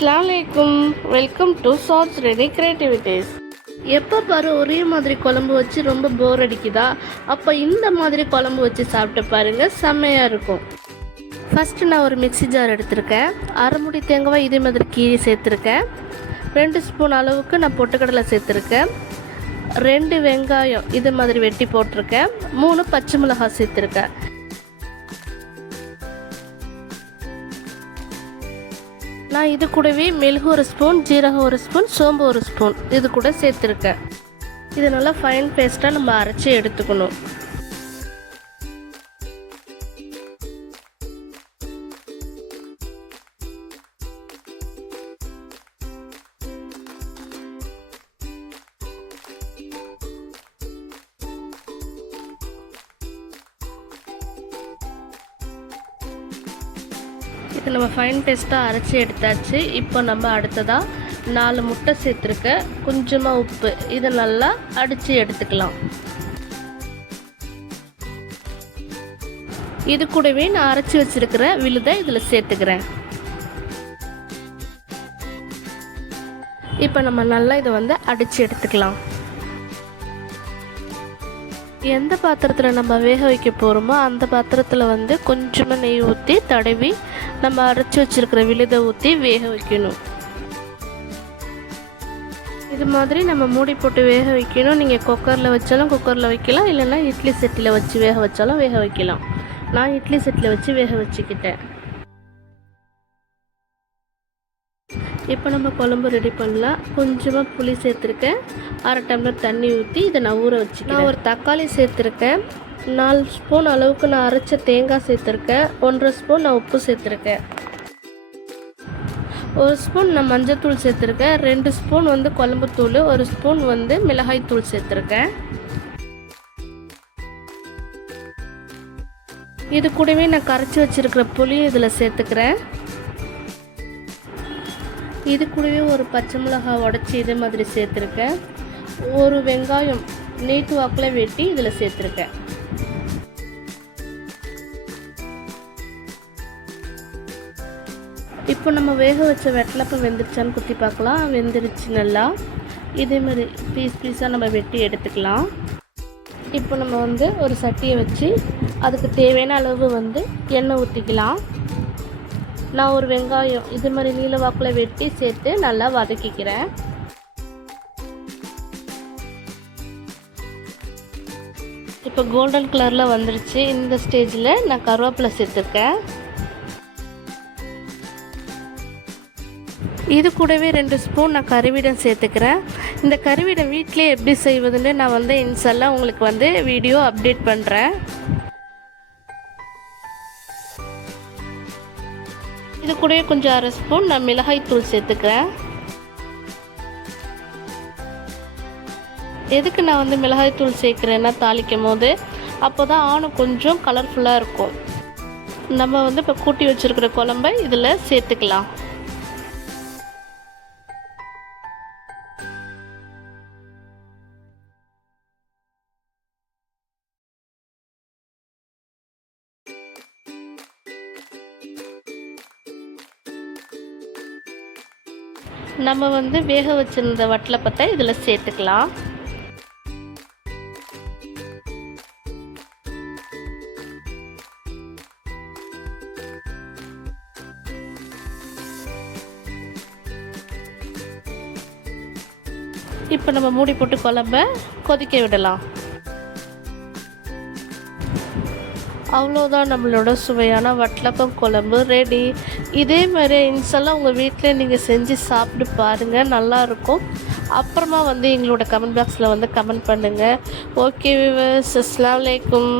அஸ்லாம் வலைக்கும் welcome to chats ready creativities எப்போ பாரு ஒரே மாதிரி குழம்பு வச்சு ரொம்ப போர் அடிக்குதா? அப்போ இந்த மாதிரி குழம்பு வச்சு சாப்பிட்டு பாருங்கள் செம்மையாக இருக்கும். ஃபஸ்ட்டு நான் ஒரு மிக்ஸி ஜார் எடுத்திருக்கேன். அரைமுடி தேங்காய் இதே மாதிரி கீரி சேர்த்துருக்கேன். ரெண்டு ஸ்பூன் அளவுக்கு நான் பொட்டுக்கடலை சேர்த்துருக்கேன். ரெண்டு வெங்காயம் இது மாதிரி வெட்டி போட்டிருக்கேன். மூணு பச்சை மிளகாய் சேர்த்துருக்கேன். நான் இது கூடவே மெழுகு ஒரு ஸ்பூன் ஜீரகம் ஒரு ஸ்பூன் சோம்பு ஒரு ஸ்பூன். இது கூட சேர்த்துருக்கேன். இது நல்லா ஃபைன் பேஸ்ட்டாக நம்ம அரைச்சி எடுத்துக்கணும். இதுக்கு நம்ம ஃபைன் பேஸ்ட்டாக அரைச்சி எடுத்தாச்சு. இப்போ நம்ம அடுத்ததாக நாலு முட்டை சேர்த்துருக்க கொஞ்சமாக உப்பு. இதை நல்லா அடித்து எடுத்துக்கலாம். இது கூடவே நான் அரைச்சி வச்சிருக்கிற விழுதை இதில் சேர்த்துக்கிறேன். இப்போ நம்ம நல்லா இதை வந்து அடித்து எடுத்துக்கலாம். எந்த பாத்திரத்தில் நம்ம வேக வைக்க போகிறோமோ அந்த பாத்திரத்தில் வந்து கொஞ்சமாக நெய் ஊற்றி தடவி நம்ம அரைச்சி வச்சிருக்கிற விழுதை ஊற்றி வேக வைக்கணும். இது மாதிரி நம்ம மூடி போட்டு வேக வைக்கணும். நீங்கள் குக்கரில் வச்சாலும் குக்கரில் வைக்கலாம். இல்லைன்னா இட்லி செட்டில் வச்சு வேக வச்சாலும் வேக வைக்கலாம். நான் இட்லி செட்டில் வச்சு வேக வச்சுக்கிட்டேன். இப்போ நம்ம குழம்பு ரெடி பண்ணலாம். கொஞ்சமாக புளி சேர்த்துருக்கேன். அரை டம்ளர் தண்ணி ஊற்றி இதை நான் ஊற வச்சு நான் ஒரு தக்காளி சேர்த்துருக்கேன். நாலு ஸ்பூன் அளவுக்கு நான் அரைச்ச தேங்காய் சேர்த்துருக்கேன். ஒன்றரை ஸ்பூன் நான் உப்பு சேர்த்துருக்கேன். ஒரு ஸ்பூன் நான் மஞ்சத்தூள் சேர்த்துருக்கேன். ரெண்டு ஸ்பூன் வந்து குழம்புத்தூள் ஒரு ஸ்பூன் வந்து மிளகாய் தூள் சேர்த்துருக்கேன். இது கூடவே நான் கரைச்சி வச்சிருக்கிற புளியும் இதில் சேர்த்துக்கிறேன். இது கூடவே ஒரு பச்சை மிளகாய் உடச்சி இதே மாதிரி சேர்த்துருக்கேன். ஒரு வெங்காயம் நீட்டு வாக்கில் வெட்டி இதில் சேர்த்துருக்கேன். இப்போ நம்ம வேக வச்ச வெட்டலப்பை வெந்துருச்சான்னு குத்தி பார்க்கலாம். வெந்துருச்சு நல்லா. இதே மாதிரி பீஸ் பீஸாக நம்ம வெட்டி எடுத்துக்கலாம். இப்போ நம்ம வந்து ஒரு சட்டியை வச்சு அதுக்கு தேவையான அளவு வந்து எண்ணெய் ஊற்றிக்கலாம் நான் ஒரு வெங்காயம் இது மாதிரி நீல வாக்கில் வெட்டி சேர்த்து நல்லா வதக்கிக்கிறேன். இப்போ கோல்டன் கலரில் வந்துருச்சு. இந்த ஸ்டேஜில் நான் கருவேப்பிலை சேர்த்துருக்கேன். இது கூடவே ரெண்டு ஸ்பூன் நான் கருவிடம் சேர்த்துக்கிறேன். இந்த கருவிடம் வீட்டிலே எப்படி செய்வதுன்னு நான் வந்து இன்செல்லாம் உங்களுக்கு வந்து வீடியோ அப்டேட் பண்ணுறேன் இது கூடவே கொஞ்சம் அரை ஸ்பூன் நான் மிளகாய்த்தூள் சேர்த்துக்கிறேன். எதுக்கு நான் வந்து மிளகாய் தூள் சேர்க்குறேன்னா தாளிக்கும் போது? அப்போ தான் ஆணும் கொஞ்சம் கலர்ஃபுல்லாக இருக்கும். நம்ம வந்து இப்போ கூட்டி வச்சுருக்கிற குழம்பை இதில் சேர்த்துக்கலாம். நம்ம வந்து வேக வச்சிருந்த வட்டலப்பத்தை இதில் சேர்த்துக்கலாம். இப்போ நம்ம மூடி போட்டு குழம்ப கொதிக்க விடலாம். அவ்வளோதான் நம்மளோட சுவையான வட்டலப்பம் குழம்பு ரெடி இதே மாதிரி இன்ஸ்டாலாம் உங்கள் வீட்டில் நீங்கள் செஞ்சு சாப்பிட்டு பாருங்கள் நல்லாயிருக்கும் அப்புறமா வந்து எங்களோட கமெண்ட் பாக்ஸில் வந்து கமெண்ட் பண்ணுங்கள் ஓகே விவர்ஸ் அஸ்லாம் வலைக்கும்